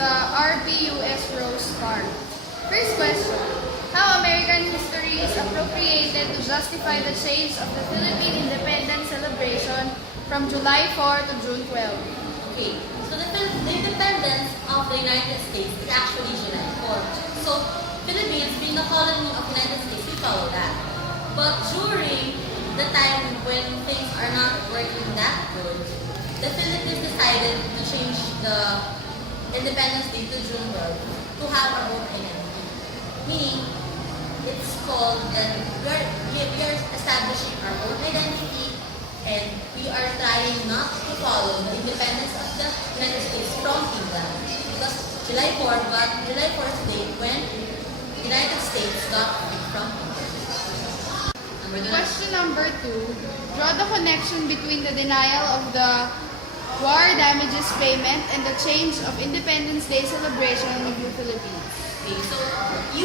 the RBUS Rose Card. First question. How American history is appropriated to justify the change of the Philippine independence celebration from July 4 to June 12? Okay, so the independence of the United States is actually July 4. So, Philippines being the colony of the United States, we follow that. But during the time when things are not working that good, the Philippines decided to change the Independence Day to June 12 to have our own identity. Meaning, it's called that we are establishing our own identity and we are trying not to follow the independence of the United States from England. Because July 4, but July 4 is the date when the United States got free from England. Question number 2. Draw the connection between the denial of the war damages payment and the change of Independence Day celebration in the Philippines. Okay, so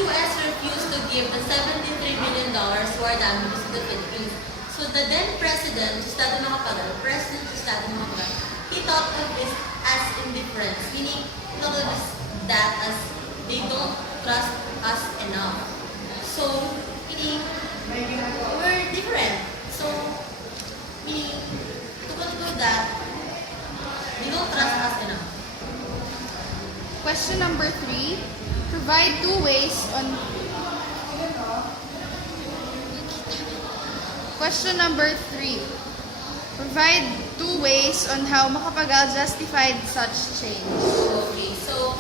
U.S. refused to give the $73 billion war damages to the Philippines. So the then President, President he thought of this as indifference, meaning he thought of that as they don't trust us enough. So, meaning, we're different. So, meaning, to conclude that, they don't trust us enough. Question number 3. Provide 2 ways on... Question number 3. Provide 2 ways on how Macapagal justified such change. Okay, so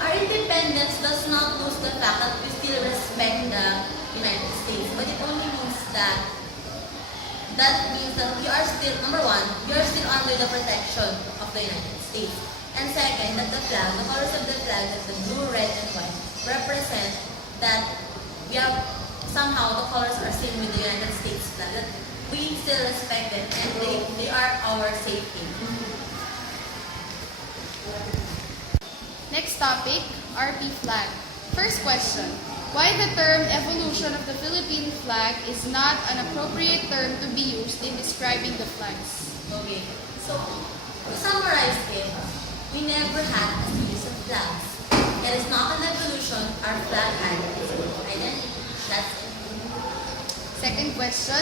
our independence does not lose the fact that we still respect the United States, but it only means that we are still, number 1, we are still under the protection of the United States. And second, that the flag, the colors of the flag, that the blue, red, and white, represent that we have somehow the colors are same with the United States flag. That we still respect them and they are our safe haven. Next topic, RP flag. First question. Why the term evolution of the Philippine flag is not an appropriate term to be used in describing the flags? Okay, so to summarize it, we never had a series of flags. It is not an evolution, our flag had its own identity. That's it. Second question.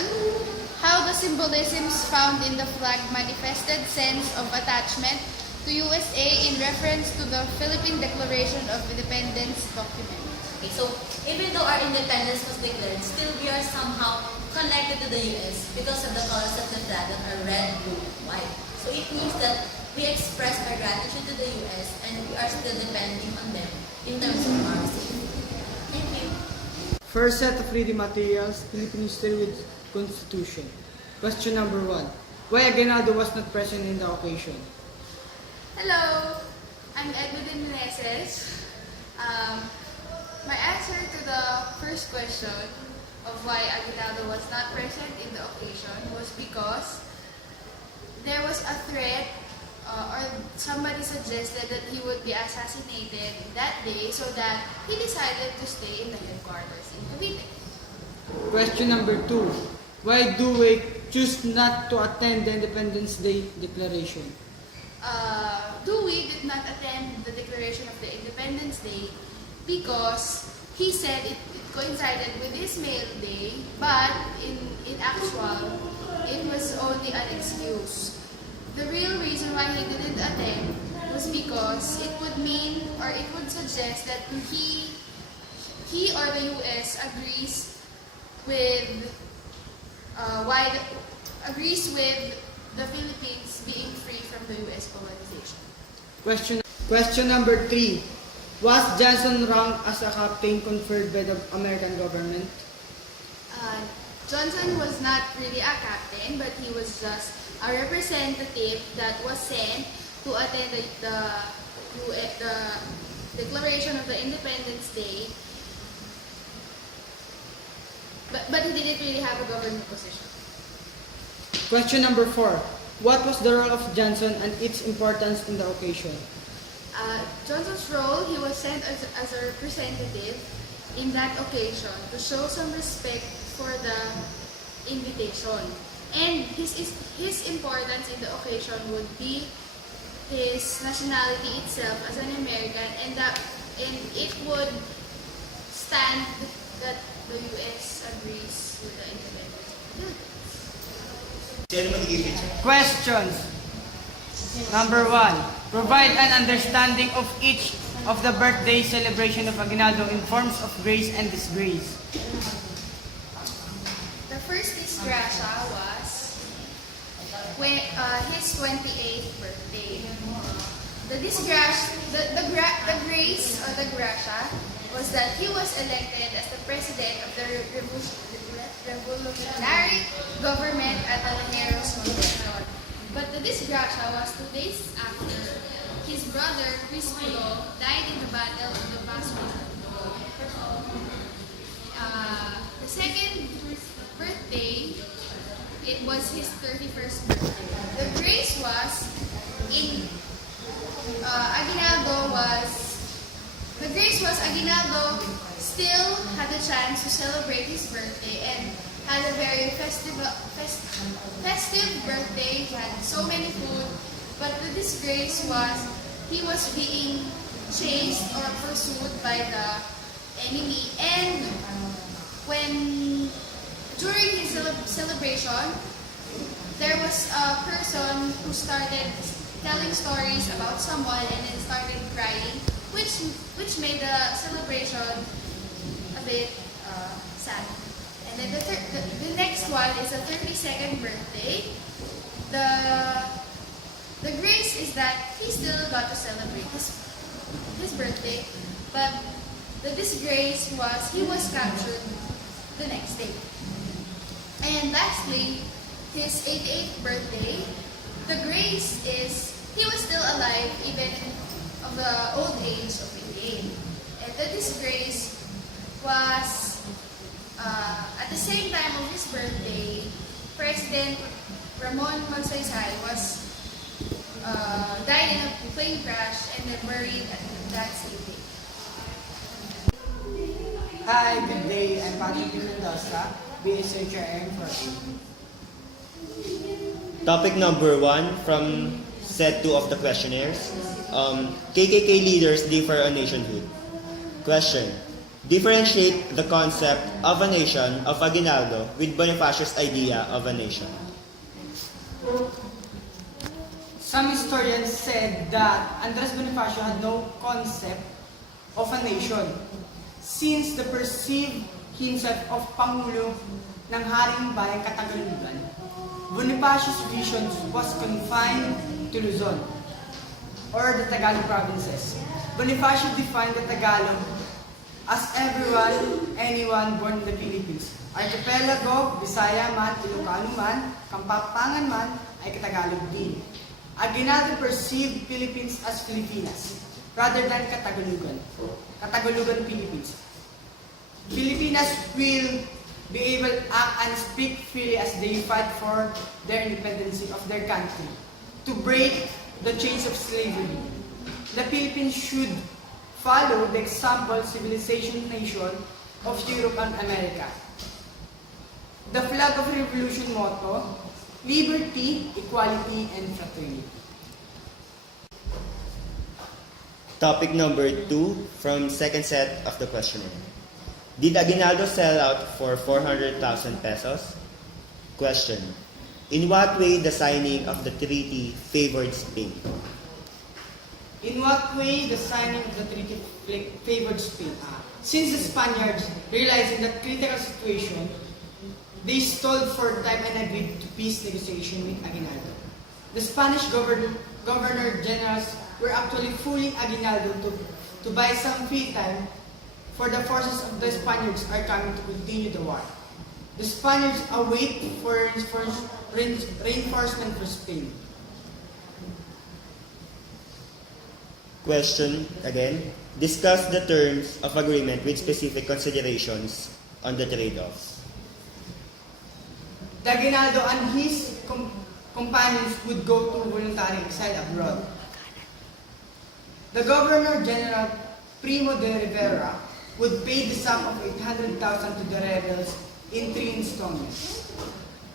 How the symbolisms found in the flag manifested sense of attachment to USA in reference to the Philippine Declaration of Independence document? Okay, so even though our independence was declared, still we are somehow connected to the US because of the colors of the flag that are red, blue, and white. So it means that we express our gratitude to the US and we are still depending on them in terms of our safety. Thank you. First set of reading materials, Philippine History with Constitution. Question number 1. Why Aguinaldo was not present in the occasion? Hello, I'm Edwin Meneses. My answer to the first question of why Aguinaldo was not present in the occasion was because there was a threat or somebody suggested that he would be assassinated that day, so that he decided to stay in the headquarters in Cavite. Question number 2. Why do we choose not to attend the Independence Day declaration? Dewey did not attend the declaration of the Independence Day because he said it coincided with his mail day, but in actual, it was only an excuse. The real reason why he didn't attend was because it would mean, or it would suggest that he or the US agrees with the Philippines being free from the US colonization. Question number 3. Was Johnson ranked as a captain conferred by the American government? Johnson was not really a captain, but he was just a representative that was sent to attend the Declaration of the Independence Day, but he didn't really have a government position. Question number 4. What was the role of Johnson and its importance in the occasion? Johnson's role, he was sent as a representative in that occasion to show some respect for the invitation. And his importance in the occasion would be his nationality itself as an American, and it would stand that the U.S. agrees with the independence of the Philippines. Questions. Number 1. Provide an understanding of each of the birthday celebration of Aguinaldo in forms of grace and disgrace. The first disgracia was when his 28th birthday. The grace or the gracia was that he was elected as the president of the revolutionary government at Alaneros Convention. But the disgracia was 2 days after his brother Crispino died in the Battle of the Pascual. The second birthday, it was his 31st birthday. The grace was Aguinaldo still had the chance to celebrate his birthday and had a very festive birthday. He had so many food, but the disgrace was he was being chased or pursued by the enemy, and during his celebration, there was a person who started telling stories about someone and then started crying, which made the celebration a bit sad. And then the next one is the 32nd birthday. The grace is that he still got to celebrate his birthday, but the disgrace was he was captured the next day. And lastly, his 88th birthday, the grace is he was still alive even of the old age of 88. And the disgrace was at the same time of his birthday, President Ramon Magsaysay was died in a plane crash and then buried at that same day. Hi, good day. I'm Patrick Mendoza, BSHRM first. Topic number 1 from set 2 of the questionnaires. KKK leaders differ on nationhood. Question. Differentiate the concept of a nation of Aguinaldo with Bonifacio's idea of a nation. Some historians said that Andres Bonifacio had no concept of a nation since the perceived himself of Pangulo ng Haring Bayang Katagalugan. Bonifacio's vision was confined to Luzon or the Tagalog provinces. Bonifacio defined the Tagalog as everyone, anyone born in the Philippines. Archipelago, Bisaya man, Ilocano man, Kapampangan man, ay Katagalog din. Aguinaldo perceived Philippines as Filipinas rather than Katagalugan. Katagalugan Philippines. Filipinas will be able to act and speak freely as they fight for their independence of their country, to break the chains of slavery. The Philippines should follow the example civilization nation of Europe and America. The flag of revolution motto, liberty, equality, and fraternity. Topic number 2 from second set of the questionnaire. Did Aguinaldo sell out for 400,000 pesos? Question. In what way the signing of the treaty favored Spain? In what way the signing of the treaty favored Spain? Since the Spaniards, realizing the critical situation, they stalled for time and agreed to peace negotiation with Aguinaldo. The Spanish governor-generals were actually fooling Aguinaldo to buy some free time, for the forces of the Spaniards are coming to continue the war. The Spaniards await for reinforcement for Spain. Question again. Discuss the terms of agreement with specific considerations on the trade-offs. Aguinaldo and his companions would go to voluntary exile abroad. The Governor-General Primo de Rivera would pay the sum of 800,000 to the rebels in 3 installments.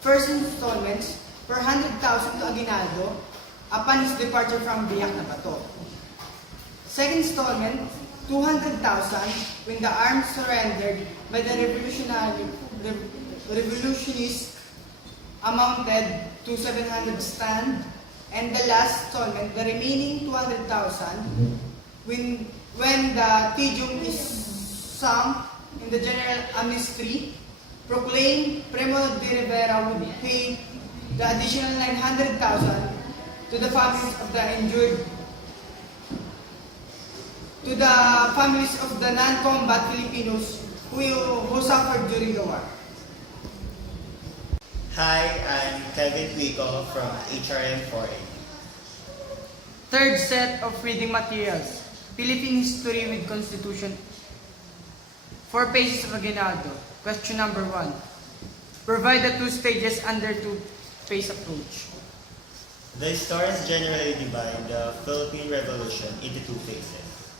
First installments, 400,000 to Aguinaldo, upon his departure from Biak na Bato. Second installment, 200,000 when the arms surrendered by the revolutionists amounted to 700 stand, and the last installment, the remaining 200,000 when the Tedium is sung in the general amnesty, proclaimed Primo de Rivera would pay the additional 900,000 to the families of the injured, to the families of the non-combat Filipinos who suffered during the war. Hi, I'm Kevin Pico from HRM 4A. Third set of reading materials, Philippine History with Constitution. 4 pages of Aguinaldo. Question number 1. Provide the 2 stages under 2-phase approach. The historians generally divide the Philippine Revolution into 2 phases.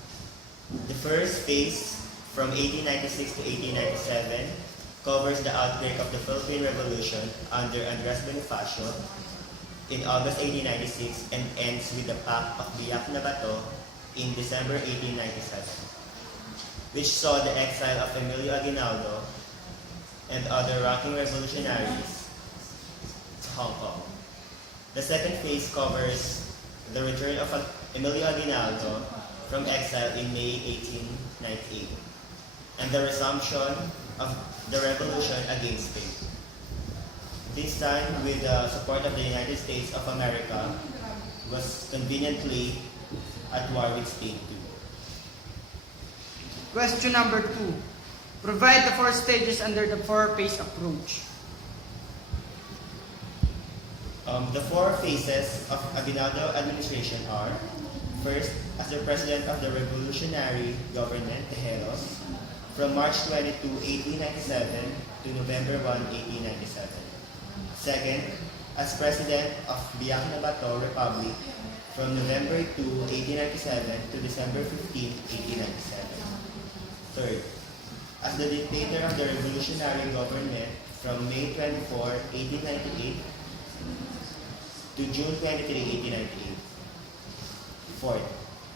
The first phase, from 1896 to 1897, covers the outbreak of the Philippine Revolution under Andres Bonifacio in August 1896 and ends with the Pact of Biak na Bato in December 1897, which saw the exile of Emilio Aguinaldo and other ranking revolutionaries to Hong Kong. The second phase covers the return of Emilio Aguinaldo from exile in May 1898 and the resumption of the revolution against Spain. This time, with the support of the United States of America, was conveniently at war with Spain too. Question number 2. Provide the 4 stages under the 4-phase approach. The 4 phases of Aguinaldo administration are: first, as the president of the revolutionary government, Tejeros, from March 22, 1897 to November 1, 1897. Second, as president of Biak na Bato Republic, from November 2, 1897 to December 15, 1897. Third, as the dictator of the revolutionary government from May 24, 1898 to June 23, 1898. Fourth,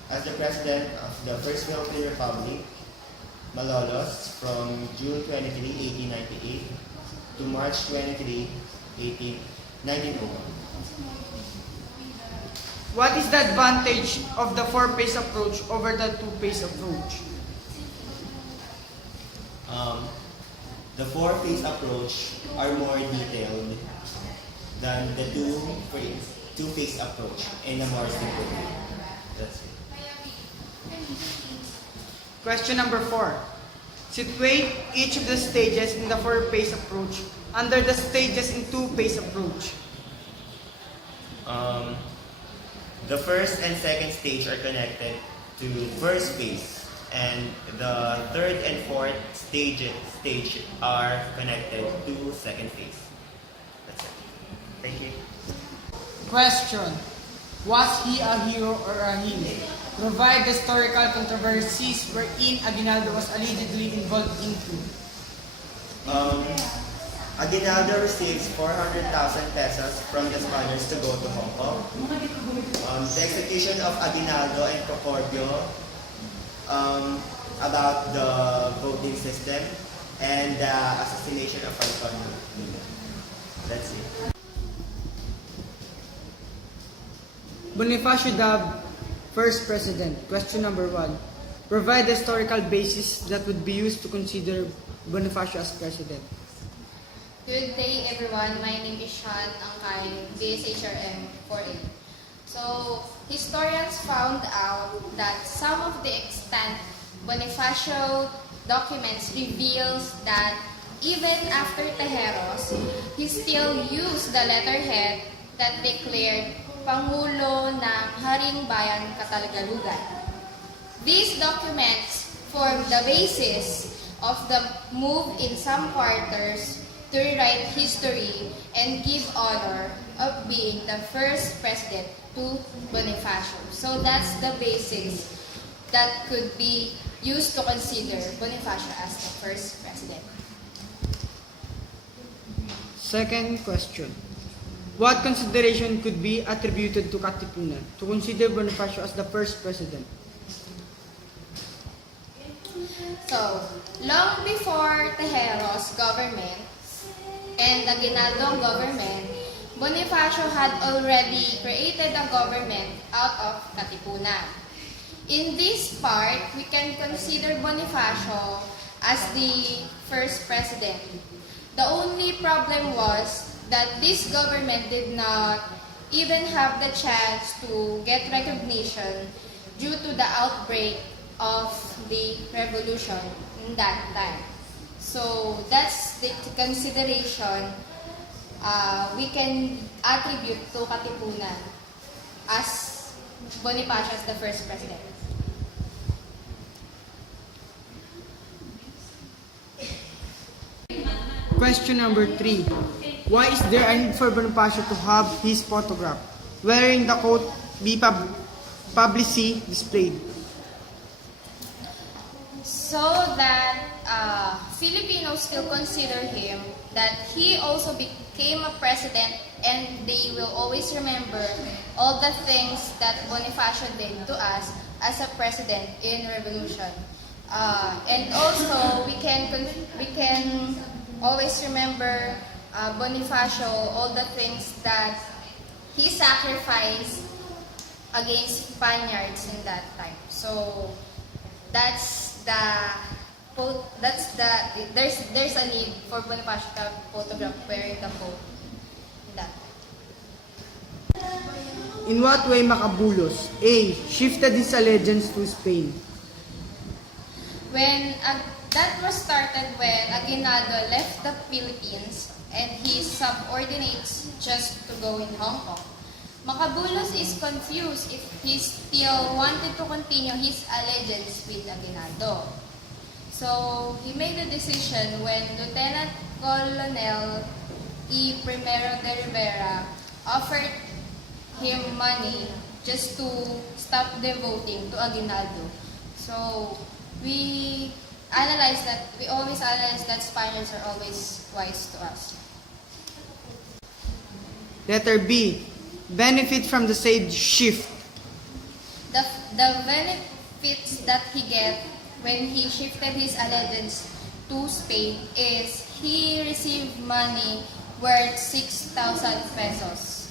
as the president of the First Philippine Republic, Malolos, from June 23, 1898 to March 23, 1901. What is the advantage of the 4-phase approach over the 2-phase approach? The 4-phase approach are more detailed than the 2-phase approach in a more simple way. That's it. Question number 4. Situate each of the stages in the 4-phase approach under the stages in 2-phase approach. The first and second stage are connected to first phase, and the third and fourth stage are connected to second phase. That's it. Thank you. Question. Was he a hero or a heel? Provide the historical controversies wherein Aguinaldo was allegedly involved into. Aguinaldo receives 400,000 pesos from the Spaniards to go to Hong Kong. The execution of Aguinaldo and Procorbio, about the voting system, and the assassination of Antonio. That's it. Bonifacio dubbed first president. Question number 1. Provide the historical basis that would be used to consider Bonifacio as president. Good day everyone, my name is Sean Angkay, DSHRM 4A. So, historians found out that some of the extant Bonifacio documents reveals that even after Tejeros, he still used the letterhead that declared Pangulo ng Haring Bayan Katalagalugan. These documents form the basis of the move in some quarters to rewrite history and give honor of being the first president to Bonifacio. So that's the basis that could be used to consider Bonifacio as the first president. Second question. What consideration could be attributed to Katipunan to consider Bonifacio as the first president? So, long before Tejero's government and Aguinaldo's government, Bonifacio had already created a government out of Katipunan. In this part, we can consider Bonifacio as the first president. The only problem was that this government did not even have the chance to get recognition due to the outbreak of the revolution in that time. So that's the consideration we can attribute to Katipunan as Bonifacio as the first president. Question number 3. Why is there a need for Bonifacio to have his photograph wearing the coat be publicly displayed? So that Filipinos still consider him, that he also became a president, and they will always remember all the things that Bonifacio did to us as a president in revolution. And also we can always remember Bonifacio, all the things that he sacrificed against Spaniards in that time. So there's a need for Bonifacio to have photograph wearing the coat in that time. In what way Macabulos A. shifted his allegiance to Spain? That was started when Aguinaldo left the Philippines and his subordinates just to go in Hong Kong. Macabulos is confused if he still wanted to continue his allegiance with Aguinaldo. So he made a decision when Lieutenant Colonel E. Primero de Rivera offered him money just to stop devoting to Aguinaldo. So we always analyze that Spaniards are always wise to us. Letter B. Benefit from the said shift. The benefits that he get when he shifted his allegiance to Spain is he received money worth 6,000 pesos.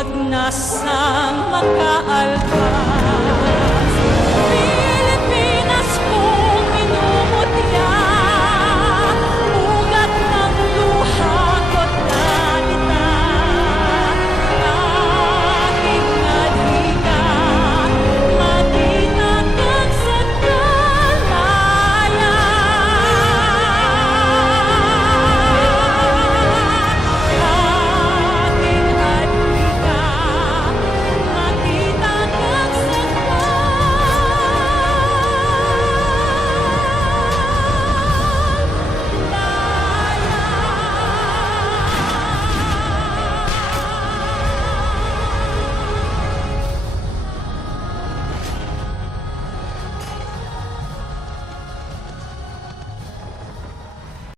wag na sang makaalpa.